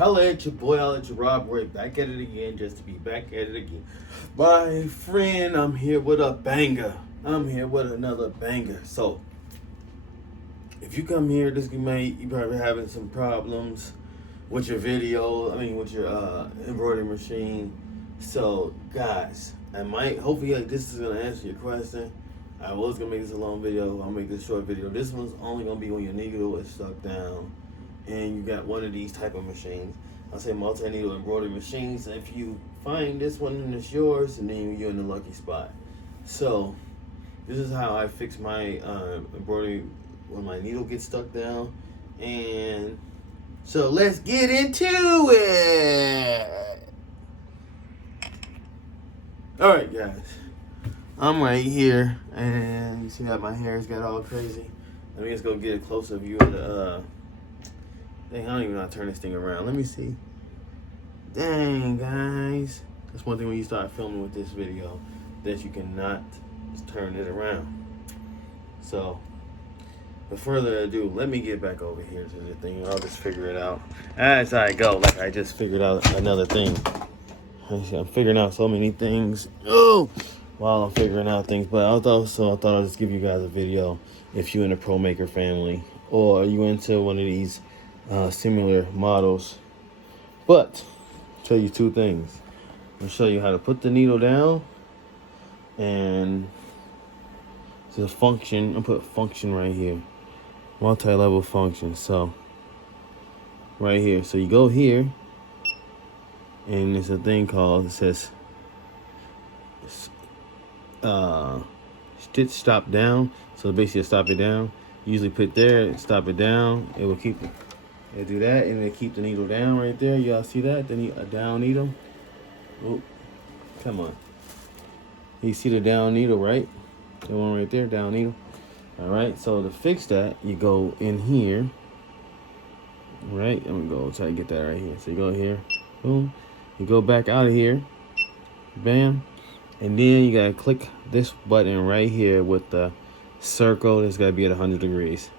Holla at your boy, holla at your Rob Roy, back at it again, just to be back at it again. My friend, I'm here with a banger. I'm here with another banger. So, if you come here, you probably having some problems with your with your embroidery machine. So, guys, hopefully this is gonna answer your question. I was gonna make this a long video. I'll make this a short video. This one's only gonna be when your needle is stuck down and you got one of these type of machines. I'll say multi-needle embroidery machines. If you find this one and it's yours, and then you're in the lucky spot. So this is how I fix my embroidery when my needle gets stuck down. And so let's get into it. All right, guys. I'm right here, and you see that my hair's got all crazy. Let me just go get a closer view of the dang, I don't even know how to turn this thing around. Let me see. Dang, guys. That's one thing when you start filming with this video, that you cannot turn it around. So, without further ado, let me get back over here to the thing. I'll just figure it out as I go. Like I just figured out another thing. I'm figuring out so many things. Oh! While I'm figuring out things. But I thought I'd just give you guys a video if you're in the Pro Maker family or you into one of these similar models. But I'll tell you two things. I'll show you how to put the needle down and the function. I'll put function right here, multi-level function. So right here, so you go here and there's a thing called, it says stitch stop down. So basically stop it down. You usually put there, stop it down. It will keep it. They do that, and they keep the needle down right there. Y'all see that? A down needle. Oh, come on. You see the down needle, right? The one right there, down needle. All right. So to fix that, you go in here. Right. I'm gonna go try to get that right here. So you go here. Boom. You go back out of here. Bam. And then you gotta click this button right here with the circle. It's gotta be at 100 degrees.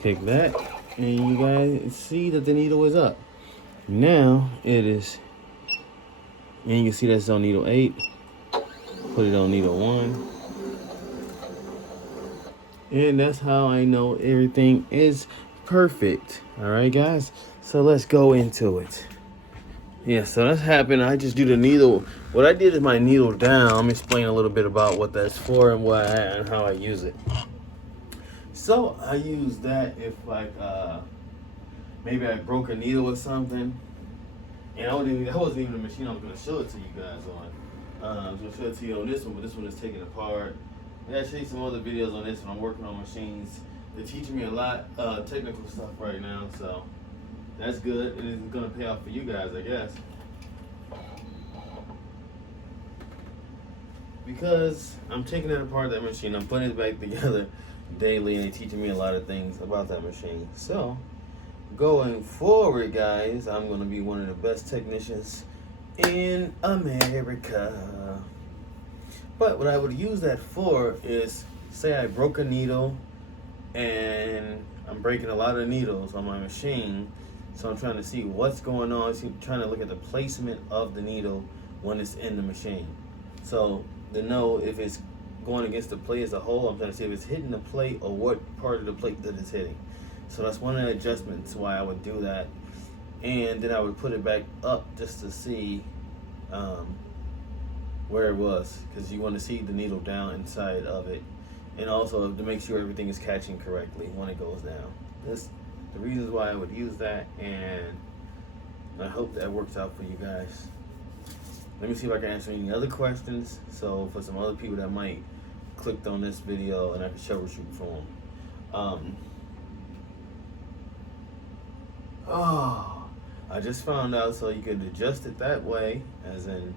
Click that. And you guys see that the needle is up. Now it is, and you can see that's on needle 8. Put it on needle 1. And that's how I know everything is perfect. Alright, guys? So let's go into it. Yeah, so that's happened. I just do the needle. What I did is my needle down. I'm explaining a little bit about what that's for and how I use it. So I use that if maybe I broke a needle or something, and that wasn't even the machine I was going to show it to you guys on. I was going to show it to you on this one, but this one is taken apart. And I'll show you some other videos on this one. I'm working on machines. They're teaching me a lot technical stuff right now, so that's good, and it's going to pay off for you guys, I guess. Because I'm taking it apart, that machine, I'm putting it back together daily, and they're teaching me a lot of things about that machine. So going forward, guys, I'm going to be one of the best technicians in America. But what I would use that for is, say I broke a needle and I'm breaking a lot of needles on my machine, so I'm trying to see what's going on. So I'm trying to look at the placement of the needle when it's in the machine, so to know if it's going against the plate as a whole. I'm trying to see if it's hitting the plate or what part of the plate that it's hitting. So that's one of the adjustments why I would do that. And then I would put it back up just to see where it was, because you want to see the needle down inside of it, and also to make sure everything is catching correctly when it goes down. That's the reasons why I would use that, and I hope that works out for you guys. Let me see if I can answer any other questions. So for some other people that might clicked on this video, and I can troubleshoot for them. I just found out, so you could adjust it that way, as in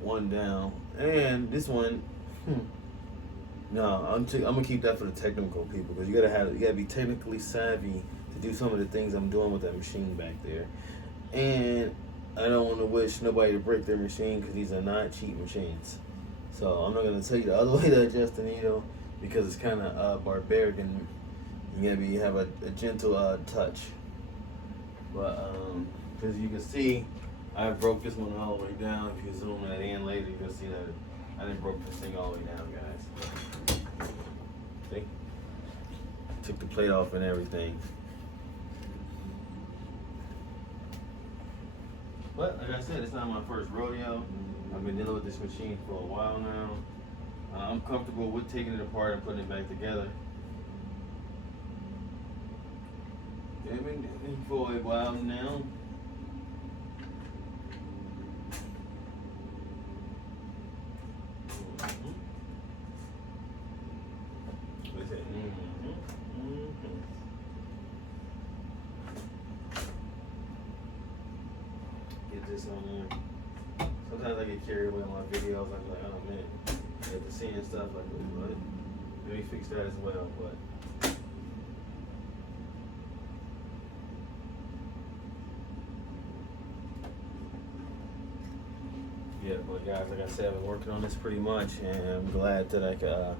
one down, and this one. No, I'm gonna keep that for the technical people, because you gotta be technically savvy to do some of the things I'm doing with that machine back there, and I don't want to wish nobody to break their machine, because these are not cheap machines. So I'm not going to tell you the other way to adjust the needle, because it's kind of barbaric, and you have a gentle touch. But Because you can see I broke this one all the way down. If you zoom that in later, you'll see that I didn't broke this thing all the way down, guys. See? Took the plate off and everything. But like I said, it's not my first rodeo. I've been dealing with this machine for a while now. I'm comfortable with taking it apart and putting it back together. I've been doing it for a while now. What's it? Get this on there. Sometimes I get carried away on my videos. I'm like, oh man, after seeing stuff like, what? Let me fix that as well. But yeah, but guys, like I said, I've been working on this pretty much, and I'm glad that I could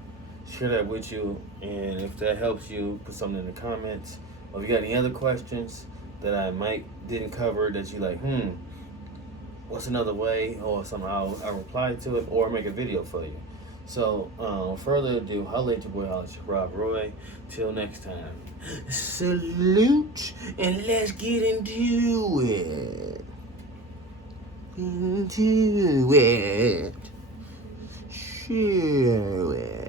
share that with you. And if that helps you, put something in the comments. Or if you got any other questions that I didn't cover that you like, what's another way or something, I'll reply to it or make a video for you. So, further ado, holla at your boy, holla at your Rob Roy. Till next time, salute, and let's get into it. Into it. Show it.